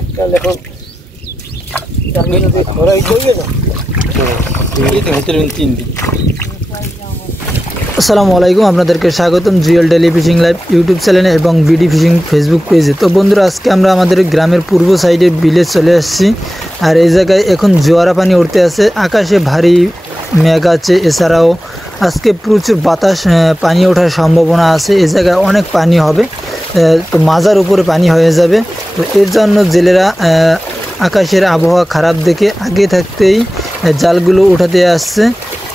এককাল এখন ঘোরাই চলে না। আসসালামু আলাইকুম, আপনাদেরকে স্বাগতম Jewel daily fishing live YouTube চ্যানেলে এবং বিডি ফিশিং ফেসবুক পেজে। তো বন্ধুরা, আজকে আমরা আমাদের গ্রামের পূর্ব সাইডে বিলে চলে আসছি। আর এই জায়গায় এখন জোয়ারা পানি উঠতে আছে, আকাশে ভারী মেঘ আছে। এছাড়াও আজকে প্রচুর বাতাস, পানি ওঠার সম্ভাবনা আছে। এই জায়গায় অনেক পানি হবে, তো মাজার উপরে পানি হয়ে যাবে। তো এর জন্য জেলেরা আকাশের আবহাওয়া খারাপ দেখে আগে থাকতেই জালগুলো উঠাতে আসছে।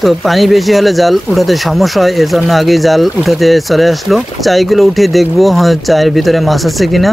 তো পানি বেশি হলে জাল উঠাতে সমস্যা হয়, এর জন্য আগেই জাল উঠাতে চলে আসলো। চাইগুলো উঠে দেখবো চায়ের ভিতরে মাছ আছে কিনা।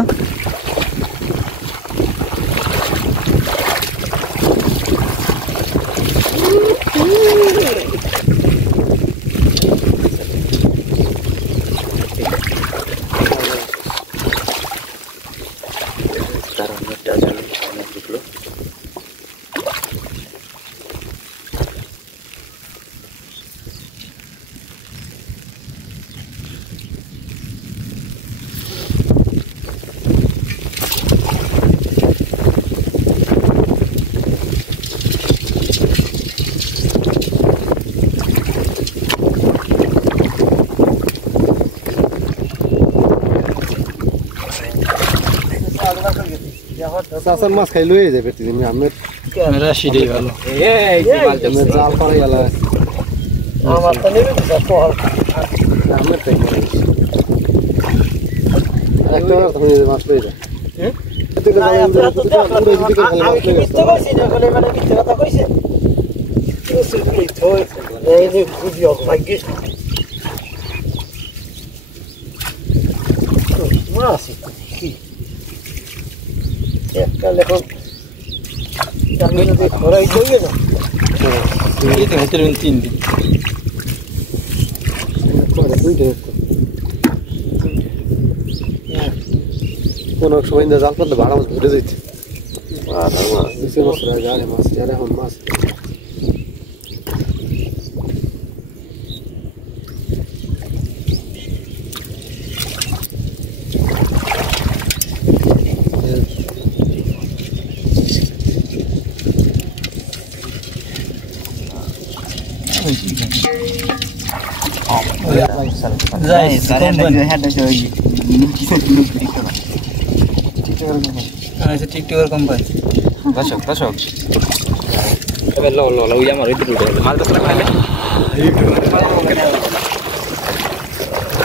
চাষার মাছ খাই লয়ে যাবে তুমি আমের রাশিটাই ভালো। জাল পাড়ে গেল আমার তো নেবে আমের টাইম একটা মাছ পেয়ে যায়। এককাল এখন ঘোরাই চলে না। কোন সময় জাল পাতলে ভাড়া মাছ ধরে যাচ্ছে। মাছ এখন মাছ টিকটকের কোম্পানি দর্শক দর্শক এবার লো লো লো ওই আমার ওই দিকে মাল দশটা খাইলে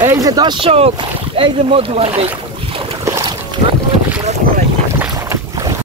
এই যে দর্শক, এই যে মধু ভাই